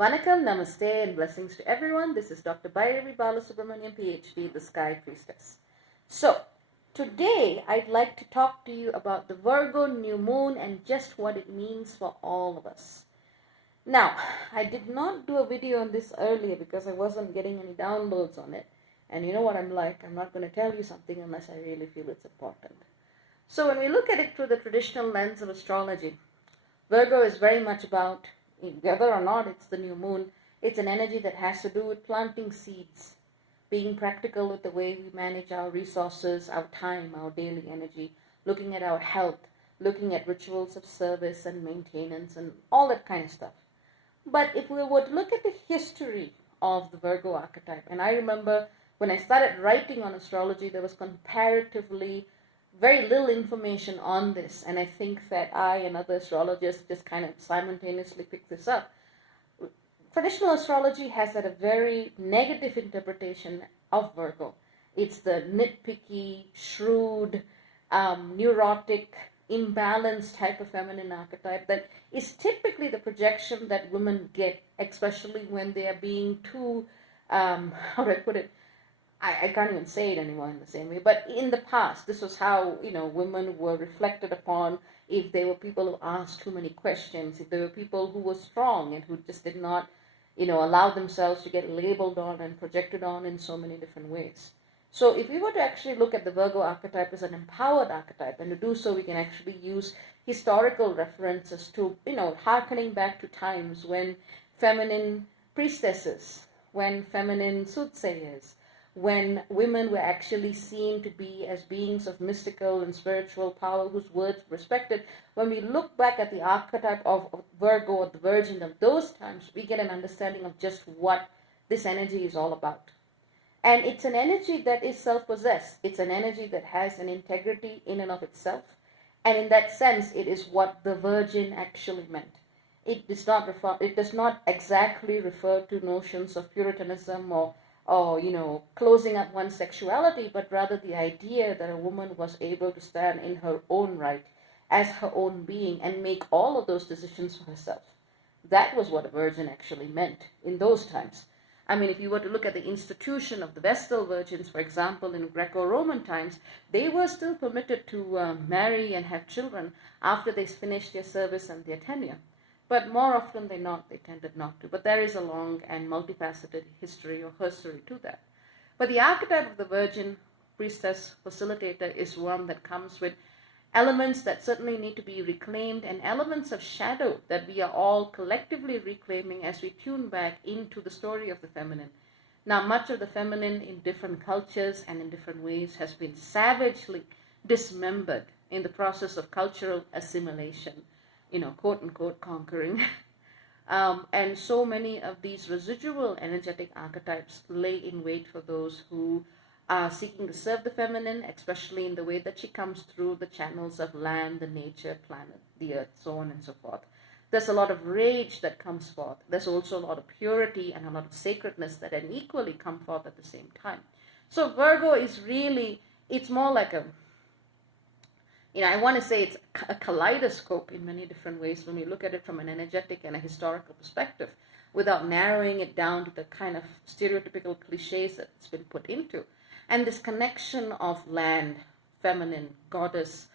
Vanakkam, Namaste, and blessings to everyone. This is Dr. Bhairavi Balasubramanian, PhD, the Sky Priestess. So, today I'd like to talk to you about the Virgo new moon and just what it means for all of us. Now, I did not do a video on this earlier because I wasn't getting any downloads on it. And you know what I'm like, I'm not going to tell you something unless I really feel it's important. So when we look at it through the traditional lens of astrology, Virgo is very much about, whether or not it's the new moon, it's an energy that has to do with planting seeds, being practical with the way we manage our resources, our time, our daily energy, looking at our health, looking at rituals of service and maintenance and all that kind of stuff. But if we were to look at the history of the Virgo archetype, and I remember when I started writing on astrology, there was comparatively very little information on this, and I think that I and other astrologists just kind of simultaneously picked this up. Traditional astrology has had a very negative interpretation of Virgo. It's the nitpicky, shrewd, neurotic, imbalanced type of feminine archetype that is typically the projection that women get, especially when they are being too, how do I put it, I can't even say it anymore in the same way, but in the past, this was how, women were reflected upon. If they were people who asked too many questions, if they were people who were strong and who just did not, allow themselves to get labeled on and projected on in so many different ways. So if we were to actually look at the Virgo archetype as an empowered archetype, and to do so, we can actually use historical references to, hearkening back to times when feminine priestesses, when feminine soothsayers, when women were actually seen to be as beings of mystical and spiritual power whose words were respected. When we look back at the archetype of Virgo or the Virgin of those times, we get an understanding of just what this energy is all about. And it's an energy that is self-possessed. It's an energy that has an integrity in and of itself. And in that sense, it is what the Virgin actually meant. It does not exactly refer to notions of puritanism or closing up one's sexuality, but rather the idea that a woman was able to stand in her own right as her own being and make all of those decisions for herself. That was what a virgin actually meant in those times. I mean, if you were to look at the institution of the Vestal Virgins, for example, in Greco-Roman times, they were still permitted to marry and have children after they finished their service and their tenure. But more often than not, they tended not to. But there is a long and multifaceted history or herstory to that. But the archetype of the Virgin, priestess, facilitator is one that comes with elements that certainly need to be reclaimed and elements of shadow that we are all collectively reclaiming as we tune back into the story of the feminine. Now, much of the feminine in different cultures and in different ways has been savagely dismembered in the process of cultural assimilation. Quote unquote, conquering. And so many of these residual energetic archetypes lay in wait for those who are seeking to serve the feminine, especially in the way that she comes through the channels of land, the nature, planet, the earth, so on and so forth. There's a lot of rage that comes forth. There's also a lot of purity and a lot of sacredness that then equally come forth at the same time. So Virgo is really, it's more like I want to say it's a kaleidoscope in many different ways when we look at it from an energetic and a historical perspective, without narrowing it down to the kind of stereotypical cliches that it's been put into. And this connection of land, feminine, goddess,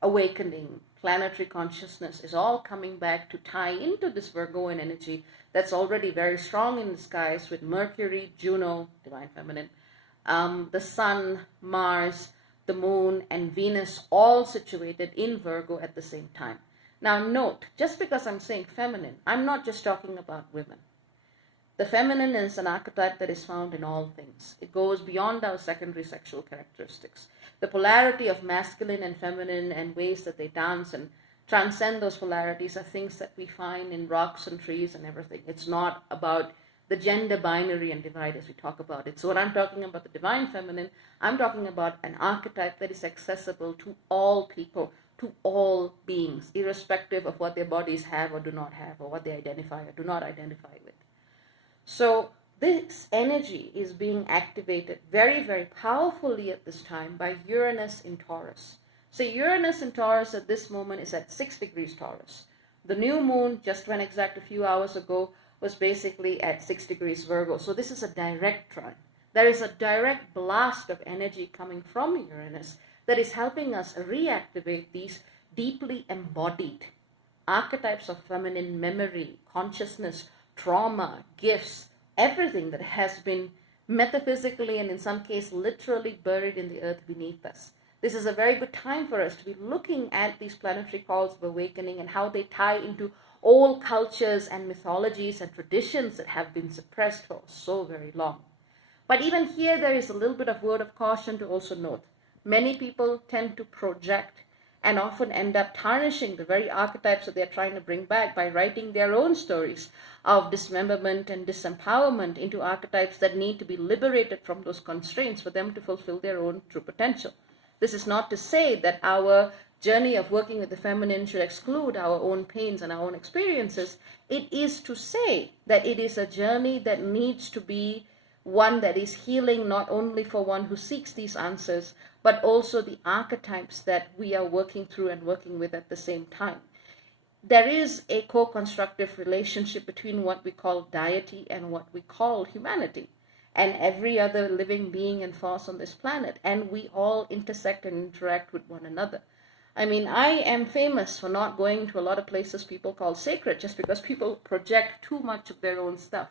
awakening, planetary consciousness is all coming back to tie into this Virgoan energy that's already very strong in the skies with Mercury, Juno, divine feminine, the Sun, Mars, the Moon, and Venus all situated in Virgo at the same time. Now note, just because I'm saying feminine, I'm not just talking about women. The feminine is an archetype that is found in all things. It goes beyond our secondary sexual characteristics. The polarity of masculine and feminine and ways that they dance and transcend those polarities are things that we find in rocks and trees and everything. It's not about the gender binary and divide as we talk about it. So when I'm talking about the divine feminine, I'm talking about an archetype that is accessible to all people, to all beings, irrespective of what their bodies have or do not have, or what they identify or do not identify with. So this energy is being activated very, very powerfully at this time by Uranus in Taurus. So Uranus in Taurus at this moment is at 6 degrees Taurus. The new moon just went exact a few hours ago was basically at 6 degrees Virgo. So this is a direct trine. There is a direct blast of energy coming from Uranus that is helping us reactivate these deeply embodied archetypes of feminine memory, consciousness, trauma, gifts, everything that has been metaphysically and in some case literally buried in the earth beneath us. This is a very good time for us to be looking at these planetary calls of awakening and how they tie into old cultures and mythologies and traditions that have been suppressed for so very long. But even here, there is a little bit of word of caution to also note. Many people tend to project and often end up tarnishing the very archetypes that they're trying to bring back by writing their own stories of dismemberment and disempowerment into archetypes that need to be liberated from those constraints for them to fulfill their own true potential. This is not to say that our journey of working with the feminine should exclude our own pains and our own experiences. It is to say that it is a journey that needs to be one that is healing not only for one who seeks these answers, but also the archetypes that we are working through and working with at the same time. There is a co-constructive relationship between what we call deity and what we call humanity, and every other living being and force on this planet, and we all intersect and interact with one another. I mean, I am famous for not going to a lot of places people call sacred just because people project too much of their own stuff.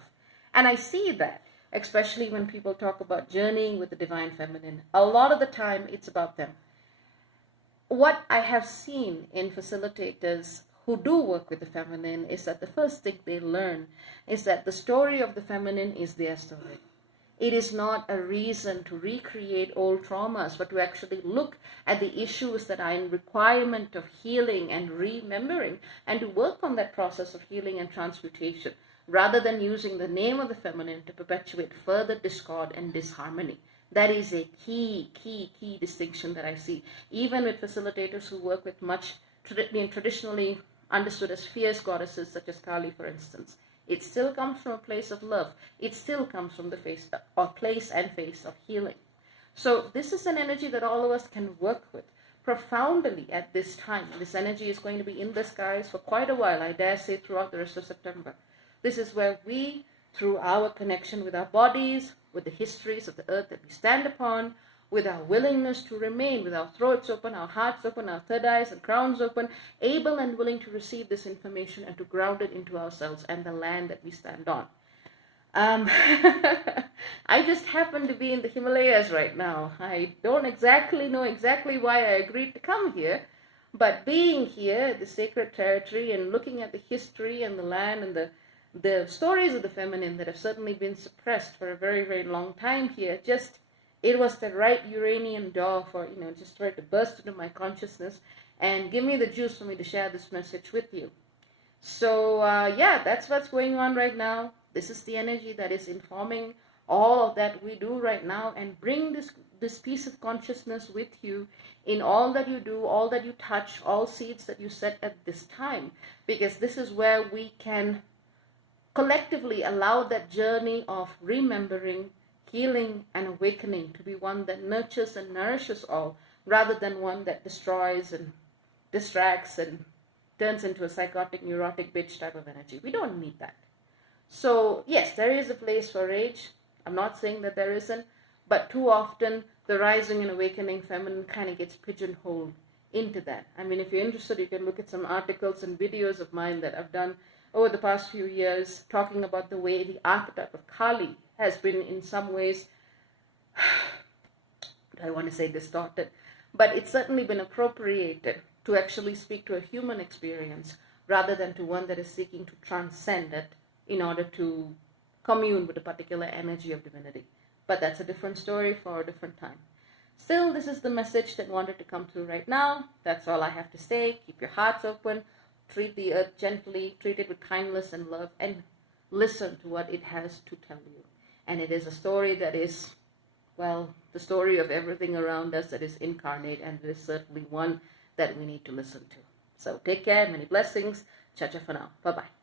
And I see that, especially when people talk about journeying with the divine feminine. A lot of the time, it's about them. What I have seen in facilitators who do work with the feminine is that the first thing they learn is that the story of the feminine is their story. It is not a reason to recreate old traumas, but to actually look at the issues that are in requirement of healing and remembering, and to work on that process of healing and transmutation, rather than using the name of the feminine to perpetuate further discord and disharmony. That is a key distinction that I see, even with facilitators who work with much traditionally understood as fierce goddesses, such as Kali, for instance. It still comes from a place of love. It still comes from the place and face of healing. So this is an energy that all of us can work with profoundly at this time. This energy is going to be in the skies for quite a while, I dare say throughout the rest of September. This is where we, through our connection with our bodies, with the histories of the earth that we stand upon, with our willingness to remain, with our throats open, our hearts open, our third eyes and crowns open, able and willing to receive this information and to ground it into ourselves and the land that we stand on. I just happen to be in the Himalayas right now. I don't exactly know why I agreed to come here, but being here, the sacred territory, and looking at the history and the land and the stories of the feminine that have certainly been suppressed for a very, very long time here, it was the right Uranian door for, just try to burst into my consciousness and give me the juice for me to share this message with you. So, that's what's going on right now. This is the energy that is informing all of that we do right now, and bring this piece of consciousness with you in all that you do, all that you touch, all seeds that you set at this time, because this is where we can collectively allow that journey of remembering, healing, and awakening to be one that nurtures and nourishes all, rather than one that destroys and distracts and turns into a psychotic, neurotic bitch type of energy. We don't need that. So yes, there is a place for rage. I'm not saying that there isn't, but too often the rising and awakening feminine kind of gets pigeonholed into that. I mean, if you're interested, you can look at some articles and videos of mine that I've done over the past few years, talking about the way the archetype of Kali has been in some ways, I want to say distorted, but it's certainly been appropriated to actually speak to a human experience rather than to one that is seeking to transcend it in order to commune with a particular energy of divinity. But that's a different story for a different time. Still, this is the message that wanted to come through right now. That's all I have to say. Keep your hearts open. Treat the earth gently. Treat it with kindness and love. And listen to what it has to tell you. And it is a story that is, well, the story of everything around us that is incarnate. And it is certainly one that we need to listen to. So take care. Many blessings. Cha-cha for now. Bye-bye.